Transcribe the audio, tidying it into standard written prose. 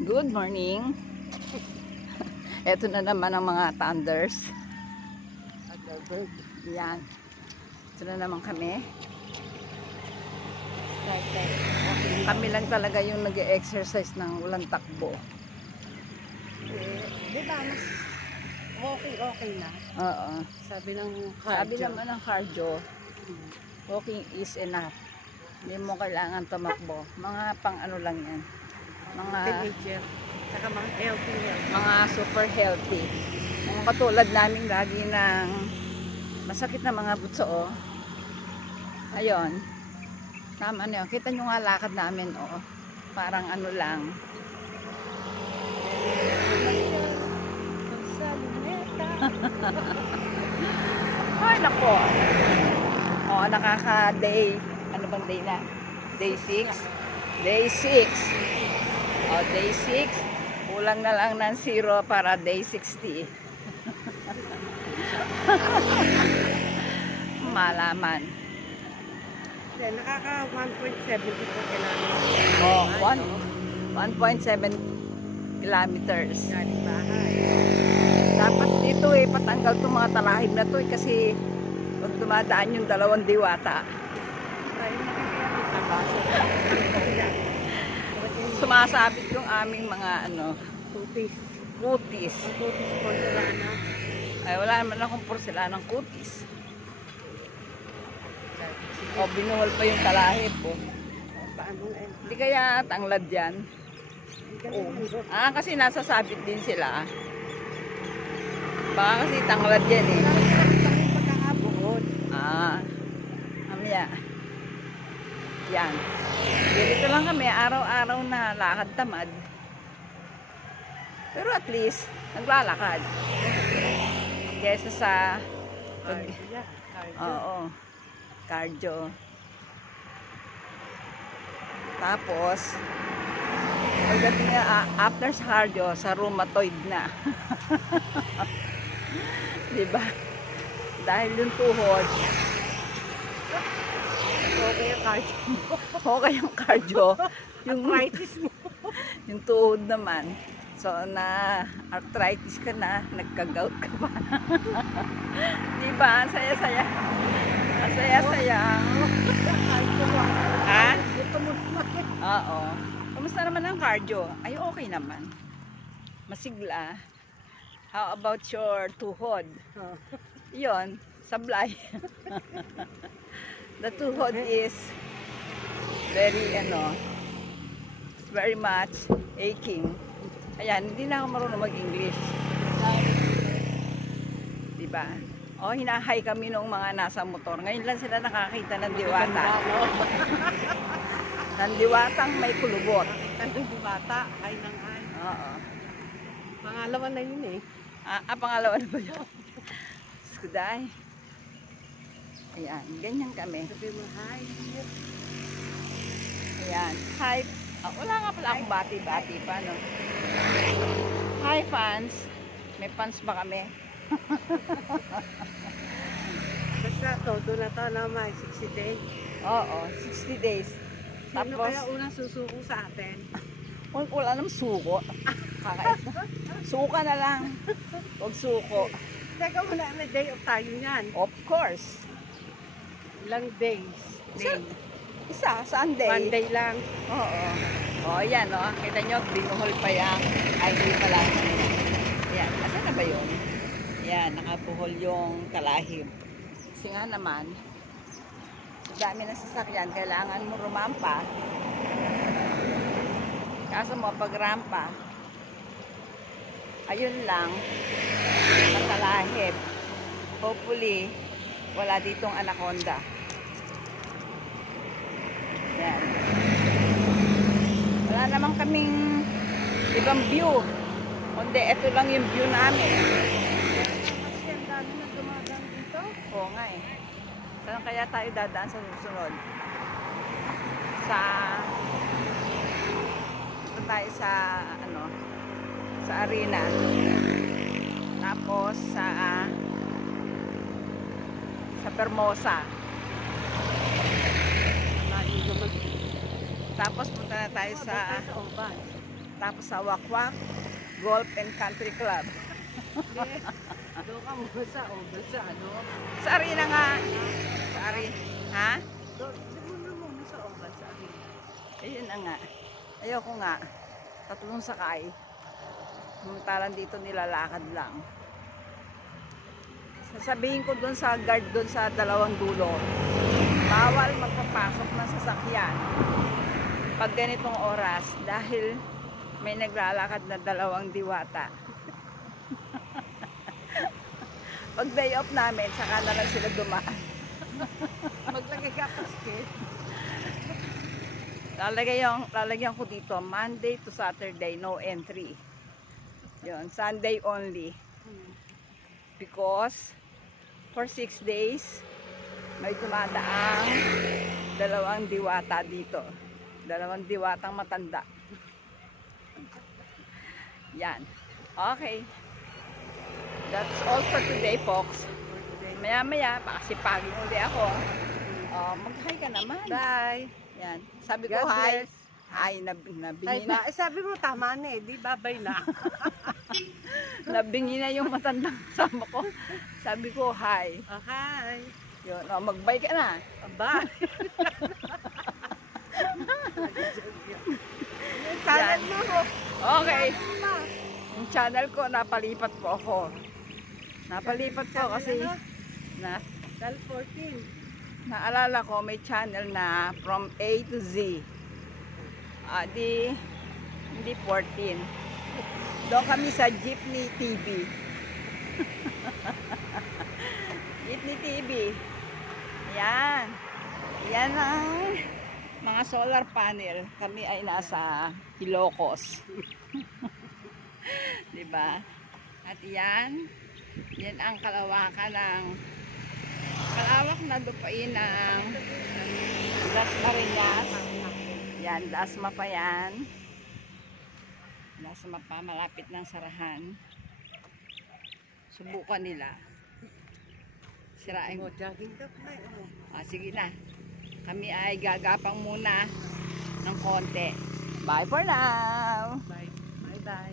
Good morning. Ito na naman ang mga thunders. Yan. Ito na naman kami. Kami lang talaga yung nag-exercise ng walang takbo. Di ba mas okay na? Oo. Sabi ng cardio. Sabi naman ng cardio, walking is enough. Hindi mo kailangan tumakbo. Mga pang ano lang yan. Mga teenager. Saka mga healthy. Mga super healthy. Mga katulad namin lagi ng masakit na mga butso. Ayun. Tama na yun. Kita nyo nga lakad namin. Parang ano lang. Ay, nako. Nakaka-day. Ano bang day na? Day 6? Day 6. Day 6. Kulang na lang ng 0 para day 60. Malaman. Nakaka 1.74 kilometers. 1.7 kilometers. Galing bahay. Dapat dito patanggal itong mga talahib na to kasi pag dumadaan yung 2 diwata. Sumasabit yung aming mga Kutis. kutis. Ang kutis porcelana. Ay, wala naman akong porselanang kutis. Binuhol pa yung talahib po. Paano Hindi kaya tanglad yan? Kasi nasasabit din sila. Baka kasi tanglad yan eh. Pagkakabuhod. Mamaya. Yan. Dito lang kami, araw-araw na lakad tamad. Pero at least, naglalakad. Kesa sa cardio. Tapos, pagdating na after sa cardio, sa rheumatoid na. Diba? Dahil yung tuhod, Okay yung cardio mo. okay yung cardio. Yung Arthritis mo. yung tuhod naman. So, na arthritis ka na, nagka-gout ka pa. Diba? Ang saya-saya. Ang saya-saya. Oo. Kamusta naman ang cardio? Ay, okay naman. Masigla. How about your tuhod? Yun, sablay. The tuhod is very much aching. Ayan, hindi na ako marunong mag-English. Diba? Hinahay kami noong mga nasa motor. Ngayon lang sila nakakita ng diwata. Ng diwatang may kulubot. Ng diwata, ay nang ay. Oo. Pangalawa na yun eh. Pangalawa na ba yun? Skuday. Ayan, ganyan kami. Sabi mo, hi. Ayan, hi. Wala nga pala akong bati-bati pa, no? Hi, fans. May fans ba kami? Basta todo na to na may 60 days. Oo, 60 days. Sino kaya unang susuko sa atin? Wala namang suko. Suka na lang. Huwag suko. Teka muna, may day of tayo yan. Of course. Ilang days? Isa, Sunday. One day lang. Oo. Yan, kita nyo, binuhol pa yan. Ay, hindi pala. Yan, asan na ba yun? Yan, nakabuhol yung talahib. Kasi nga naman, sa dami ng sasakyan, kailangan mo rumampa. Kaso mo, pag rampa, ayun lang, natalahib. Hopefully, wala ditong anaconda. Yan. Wala naman kaming ibang view. Kundi ito lang yung view namin. Kasi ang dami na dumadaan dito. Oo nga eh. Saan kaya tayo dadaan sa susunod? Tayo sa arena. Tapos sa Permosa. Tapos punta na tayo sa Oban. Tapos sa Wakwak Golf and Country Club. Doon ka muna sa oval sa ano. Sa arena nga. Sa arena. Ha? Doon muna sa oval sa akin. Ayun na nga. Ayoko nga. Tatlong sakay. Samantalang dito nilalakad lang. Sasabihin ko dun sa guard dun sa dalawang dulo. Bawal magpapasok ng sasakyan pag ganitong oras dahil may naglalakad na dalawang diwata. Pag day off namin, saka na lang sila dumaan. Maglagay ka kasket. Lalagyan ko dito, Monday to Saturday, no entry. Yun, Sunday only. Because, for 6 days, may dumadaang dalawang diwata dito. Dalawang diwatang matanda. Yan. Okay. That's all for today, folks. Maya-maya, pakasipagin uli ako. Mag-hi ka naman. Bye. Yan. Sabi ko, God hi. bless. Hi, Ay nabingi ba? na. Sabi mo tama na eh. Di babay na. Nabingi na yung matandang kasama ko. Sabi ko, hi. Oh, hi. Yun, mag-bye ka na. Bye. Kanan mo. Okay. Yung channel ko, napalipat ko ako. Napalipat ko kasi Channel 14. naalala ko may channel na from A to Z. Hindi 14. Doon kami sa Jeepney TV. Jeepney TV. Yan. Yan ang mga solar panel. Kami ay nasa Ilocos. Diba? At yan ang kalawakan ng kalawak na lupain ng Las Marinas. Yan, Dasma pa yan. Dasma pa, malapit ng sarahan. Subukan nila. Sirain. Jogging ka pa. Sige na. Kami ay gagapang muna ng konti. Bye for now! Bye. Bye-bye.